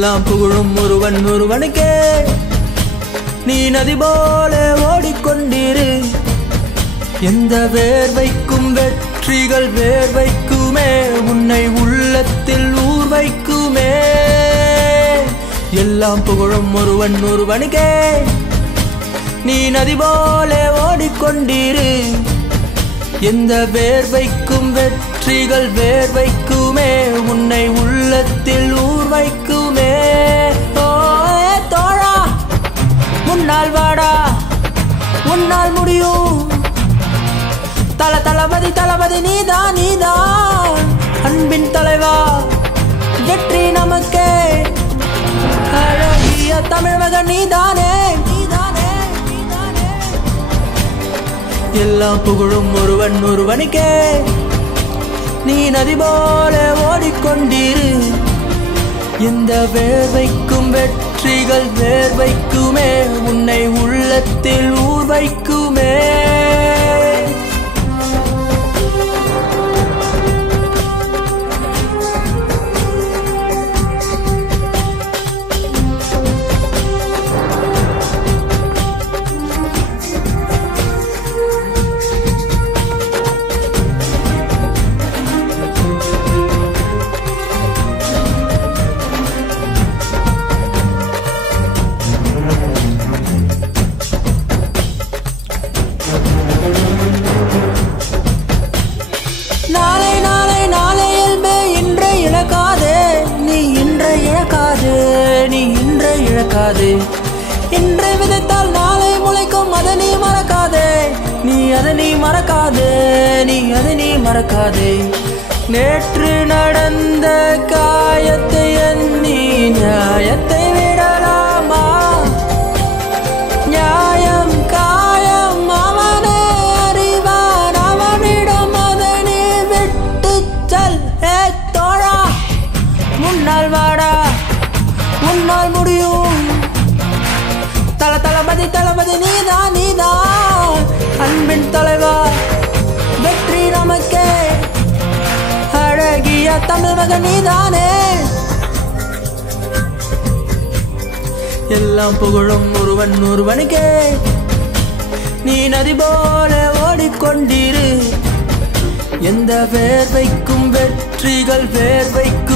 எல்லாம் புகழும் ஒருவன் ஒருவனுக்கே நீ நதி போல ஓடிக்கொண்டிரு எந்த வேர்வைக்கும் வெற்றிகள் வேர்வைக்குமே உன்னை உள்ளத்தில் ஊர் வைக்குமே எல்லாம் புகழும் ஒருவன் ஒருவனுக்கே நீ நதி போல ஓடிக்கொண்டிரு எந்த வேர்வைக்கும் வெற்றிகள் வேர்வைக்குமே உன்னை உள்ளத்தில் ஊர் வைக்குமே ஓ தோழா முன்னால் வாடா உன்னால் முடியும் தளபதி நீதான் நீதான் அன்பின் தலைவா வெற்றி நமக்கே அழகிய தமிழ் மகன் நீதானே எல்லாம் புகழும் ஒருவன் ஒருவனுக்கே நீ நதி போல ஓடிக்கொண்டிரு எந்த வேர்வைக்கும் வெற்றிகள் வேர்வைக்குமே உன்னை உள்ளத்தில் ஊர் வைக்குமே இன்றை விதைத்தால் நாளை முளைக்கும் அதை நீ மறக்காதே நீ அதை நீ மறக்காதே நேற்று நடந்த காயத்தை எண்ணி நியாயத்தை விடலாமா நியாயம் காயம் அவனே அறிவான் அவனிடம் அதை நீ விட்டு செல் தோழா முன்னால் வாடா உன்னால் முடியும் தளபதி நீதான் அன்பின் தலைவா வெற்றி நமக்கே அழகிய தமிழ் மகன் நீதானே எல்லாம் புகழும் ஒருவன் ஒருவனுக்கே நீ நதி போல ஓடிக்கொண்டிரு எந்த வேர்வைக்கும் வெற்றிகள் வேர்வைக்கும்